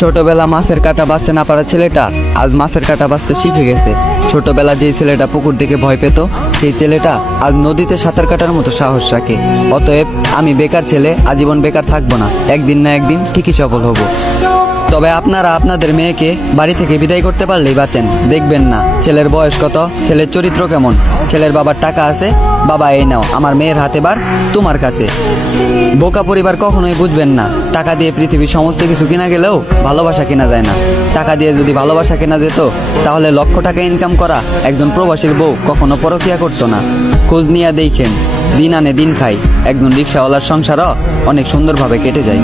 ছোটবেলা মাছের কাঁটা বাঁচতে না পারা ছেলেটা আজ মাছের কাঁটা বাঁচতে শিখে গেছে। ছোটবেলা যে ছেলেটা পুকুর থেকে ভয় পেত সেই ছেলেটা আজ নদীতে সাঁতার কাটার মতো সাহস রাখে। অতএব আমি বেকার ছেলে আজীবন বেকার থাকবো না, একদিন না একদিন ঠিকই সফল হব। তবে আপনারা আপনাদের মেয়েকে বাড়ি থেকে বিদায় করতে পারলেই বাঁচেন। দেখবেন না ছেলের বয়স কত, ছেলের চরিত্র কেমন, ছেলের বাবার টাকা আছে, বাবা এই নাও আমার মেয়ের হাতে বার তোমার কাছে। বোকা পরিবার কখনোই বুঝবেন না টাকা দিয়ে পৃথিবীর সমস্ত কিছু কেনা গেলেও ভালোবাসা কেনা যায় না। টাকা দিয়ে যদি ভালোবাসা কেনা যেত তাহলে লক্ষ টাকা ইনকাম করা একজন প্রবাসীর বউ কখনো পরকিয়া করতো না। খোঁজ নিয়ে দেখেন দিন আনে দিন খাই একজন রিক্সাওয়ালার সংসারও অনেক সুন্দরভাবে কেটে যায়।